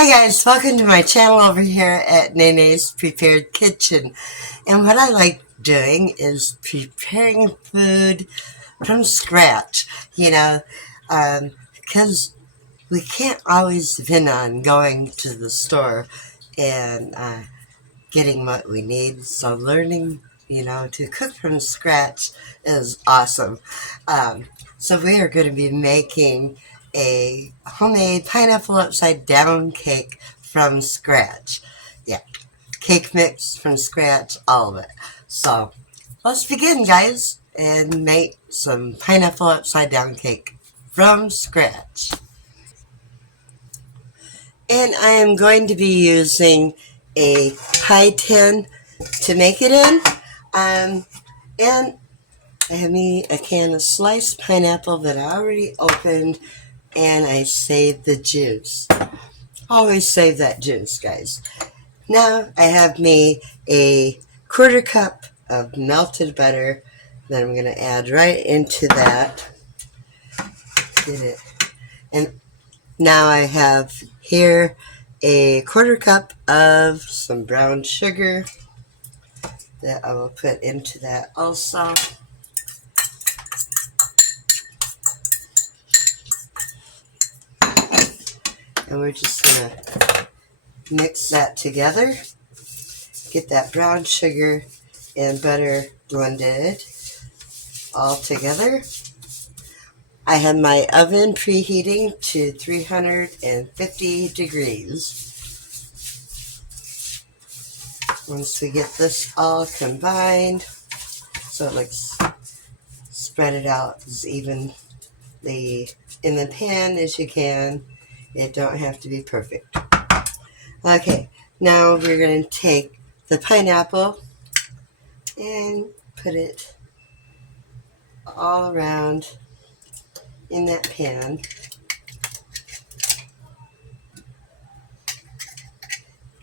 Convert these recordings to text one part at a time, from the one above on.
Hi guys, welcome to my channel over here at Nene's Prepared Kitchen. And what I like doing is preparing food from scratch, you know, because we can't always depend on going to the store and getting what we need. So learning, to cook from scratch is awesome. Um, so we are going to be making a homemade pineapple upside down cake from scratch. Yeah, cake mix from scratch, all of it. So let's begin, guys, and make some pineapple upside down cake from scratch. And I am going to be using a pie tin to make it in. Um, and I have me a can of sliced pineapple that I already opened, and I saved the juice. Always save that juice, guys. Now I have me a quarter cup of melted butter that I'm going to add right into that. Get it. And now I have here a quarter cup of some brown sugar that I will put into that also. And we're just going to mix that together. Get that brown sugar and butter blended all together. I have my oven preheating to 350 degrees. Once we get this all combined, so it looks spread it out as evenly in the pan as you can. It don't have to be perfect. Okay, now we're going to take the pineapple and put it all around in that pan.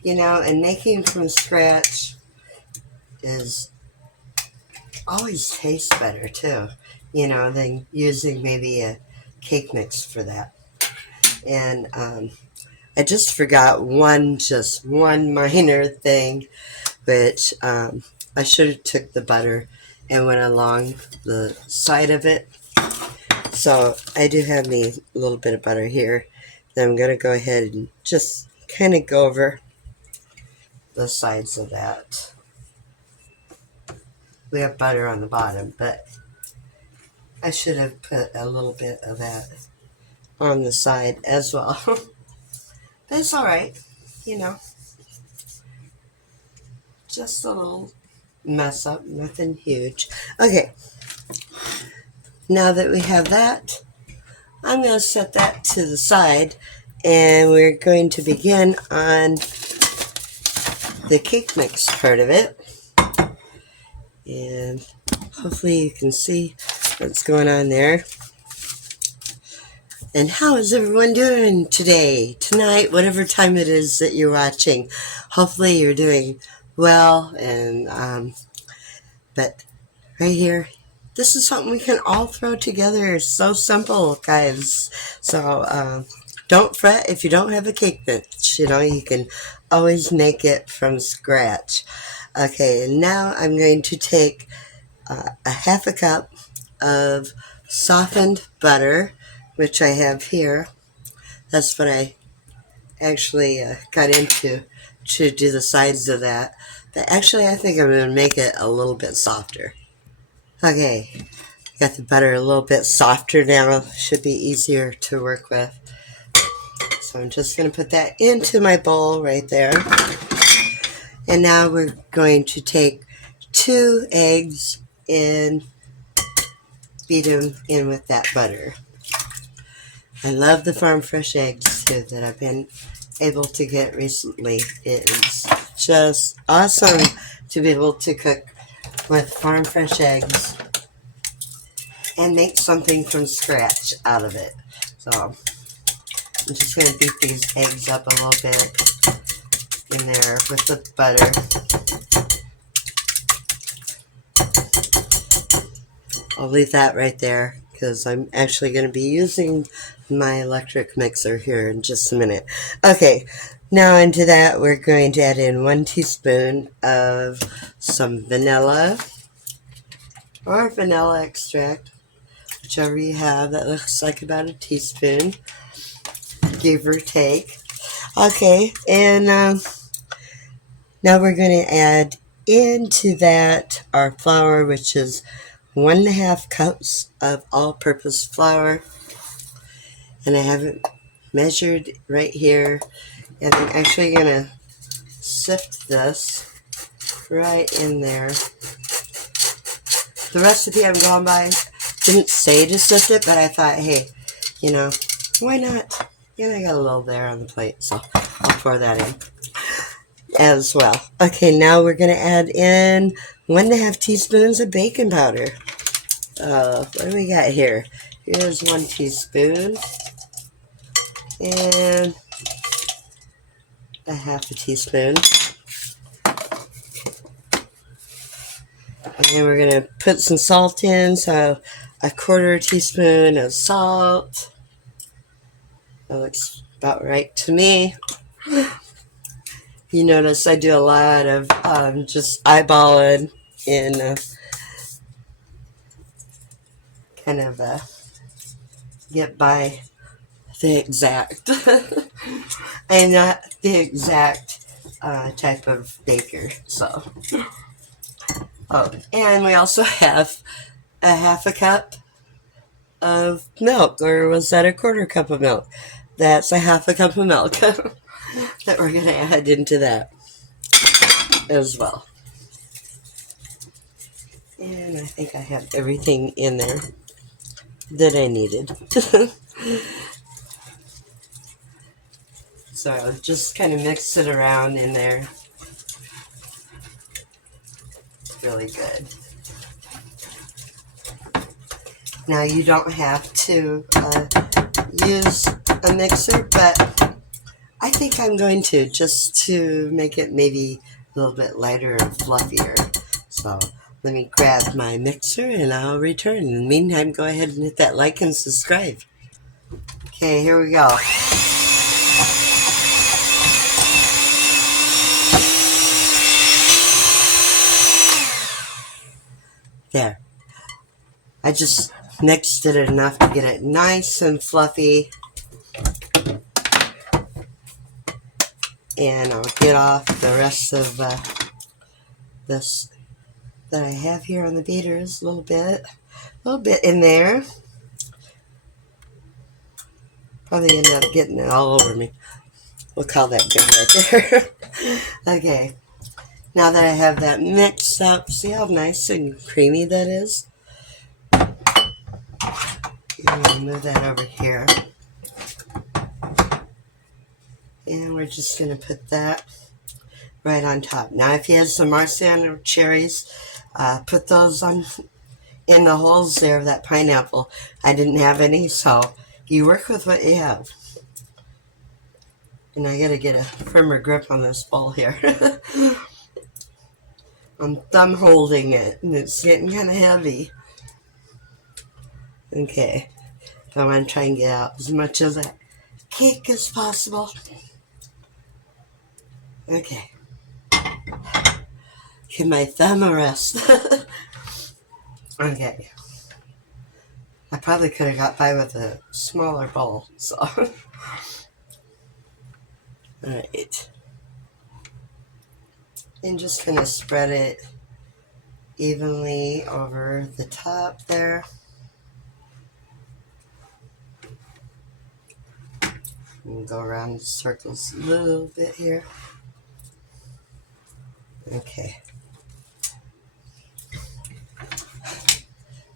And making from scratch is always tastes better too, than using maybe a cake mix for that. And I just forgot just one minor thing, which I should have took the butter and went along the side of it. So I do have me a little bit of butter here. Then I'm going to go ahead and just kind of go over the sides of that. We have butter on the bottom, but I should have put a little bit of that on the side as well. But it's all right, you know, just a little mess up, nothing huge. Okay, now that we have that, I'm going to set that to the side, and we're going to begin on the cake mix part of it. And hopefully you can see what's going on there. And how is everyone doing today, tonight, whatever time it is that you're watching? Hopefully you're doing well. And but right here, this is something we can all throw together. It's so simple, guys. So don't fret if you don't have a cake mix. You can always make it from scratch. Okay, and now I'm going to take a half a cup of softened butter, which I have here. That's what I actually got into to do the sides of that. But actually, I think I'm going to make it a little bit softer. Okay, got the butter a little bit softer now. Should be easier to work with. So I'm just going to put that into my bowl right there. And now we're going to take 2 eggs and beat them in with that butter. I love the farm fresh eggs too that I've been able to get recently. It is just awesome to be able to cook with farm fresh eggs and make something from scratch out of it. So I'm just going to beat these eggs up a little bit in there with the butter. I'll leave that right there because I'm actually going to be using my electric mixer here in just a minute. Okay, now into that we're going to add in 1 teaspoon of some vanilla or vanilla extract, whichever you have. That looks like about a teaspoon, give or take. Okay, and now we're going to add into that our flour, which is 1.5 cups of all-purpose flour, and I have it measured right here, and I'm actually going to sift this right in there. The recipe I'm going by didn't say to sift it, but I thought, hey, why not? And I got a little there on the plate, so I'll pour that in as well. Okay, now we're going to add in 1.5 teaspoons of baking powder. What do we got here? Here's 1 teaspoon and 1/2 teaspoon. And then we're going to put some salt in, so 1/4 teaspoon of salt. That looks about right to me. You notice I do a lot of just eyeballing and kind of get by the exact. I'm not the exact type of baker, so. Oh, and we also have 1/2 cup of milk, or was that 1/4 cup of milk? That's 1/2 cup of milk that we're going to add into that as well. And I think I have everything in there that I needed. So just kind of mix it around in there. Really good. Now you don't have to use a mixer, but I think I'm going to, just to make it maybe a little bit lighter and fluffier. So let me grab my mixer and I'll return. In the meantime, go ahead and hit that like and subscribe. Okay, here we go. There. I just mixed it enough to get it nice and fluffy. And I'll get off the rest of this that I have here on the beaters a little bit in there. Probably end up getting it all over me. We'll call that good right there. Okay. Now that I have that mixed up, see how nice and creamy that is? I'm going to move that over here. And we're just going to put that right on top. Now, if you had some marcipan or cherries, put those on in the holes there of that pineapple. I didn't have any, so you work with what you have. And I got to get a firmer grip on this bowl here. I'm thumb holding it, and it's getting kind of heavy. Okay, so I'm going to try and get out as much of that cake as possible. Okay. Give my thumb a rest. Okay. I probably could have got by with a smaller bowl, so. Alright. And just kind of spread it evenly over the top there. And go around in circles a little bit here. Okay.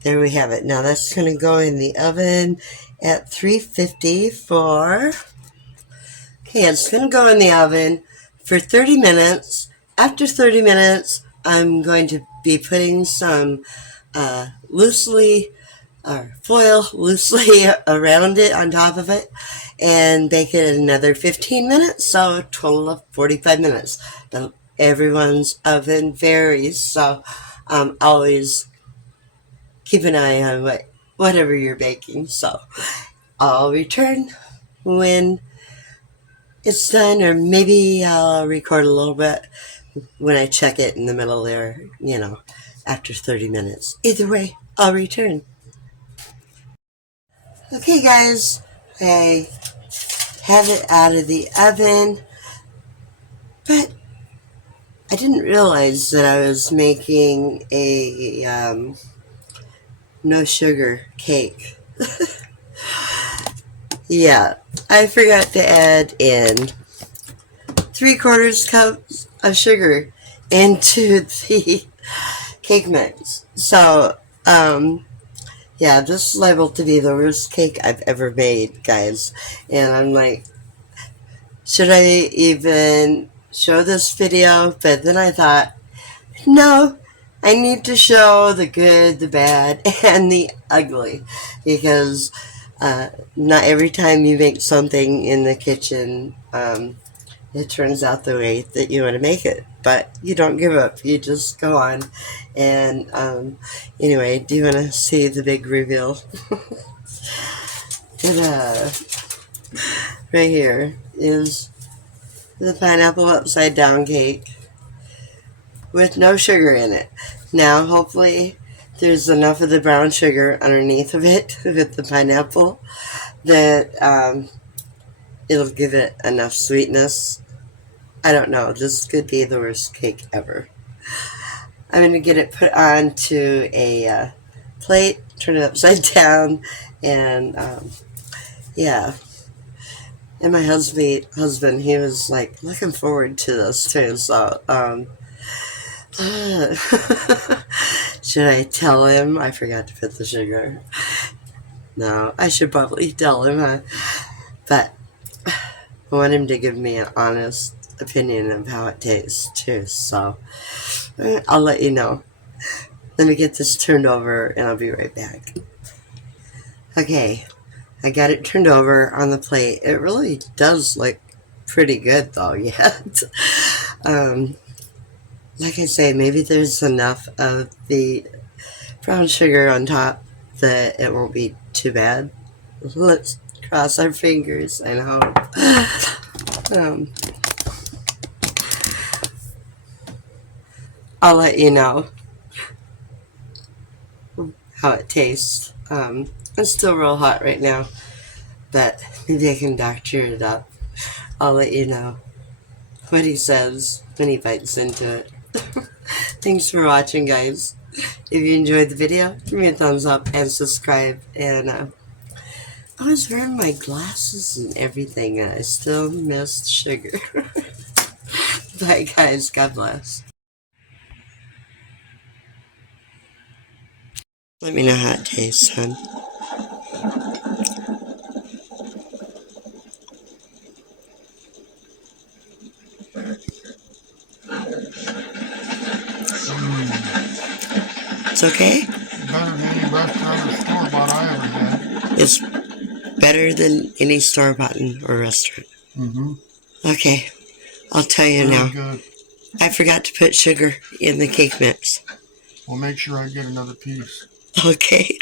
There we have it. Now that's going to go in the oven at 350 for... Okay, it's going to go in the oven for 30 minutes. After 30 minutes, I'm going to be putting some foil loosely around it, on top of it, and bake it another 15 minutes, so a total of 45 minutes. Now, everyone's oven varies, so always keep an eye on what whatever you're baking. So I'll return when it's done, or maybe I'll record a little bit when I check it in the middle there, after 30 minutes. Either way, I'll return. Okay, guys, I have it out of the oven, but I didn't realize that I was making a no sugar cake. Yeah, I forgot to add in 3/4 cups of sugar into the cake mix. So, yeah, this is liable to be the worst cake I've ever made, guys. And I'm like, should I even show this video? But then I thought, no, I need to show the good, the bad, and the ugly. Because not every time you make something in the kitchen, it turns out the way that you want to make it. But you don't give up. You just go on. And anyway, do you want to see the big reveal? Right here is the pineapple upside down cake with no sugar in it. Now, hopefully, there's enough of the brown sugar underneath of it with the pineapple that it'll give it enough sweetness. I don't know. This could be the worst cake ever. I'm going to get it put onto a plate, turn it upside down, and yeah. And my husband, he was like looking forward to this too. So, should I tell him I forgot to put the sugar? No, I should probably tell him. But I want him to give me an honest opinion of how it tastes too. So I'll let you know. Let me get this turned over and I'll be right back. Okay, I got it turned over on the plate. It really does look pretty good though, yet. Like I say, maybe there's enough of the brown sugar on top that it won't be too bad. Let's cross our fingers and hope. I'll let you know how it tastes. It's still real hot right now, but maybe I can doctor it up. I'll let you know what he says when he bites into it. Thanks for watching, guys. If you enjoyed the video, give me a thumbs up and subscribe. And I was wearing my glasses and everything, and I still missed sugar. Bye, guys. God bless. Let me know how it tastes, hon. It's okay? Better than any restaurant or store-bought I ever had. It's better than any store-bought or restaurant. Mm-hmm. Okay, I'll tell you Really now. good. I forgot to put sugar in the cake mix. Well, make sure I get another piece. Okay.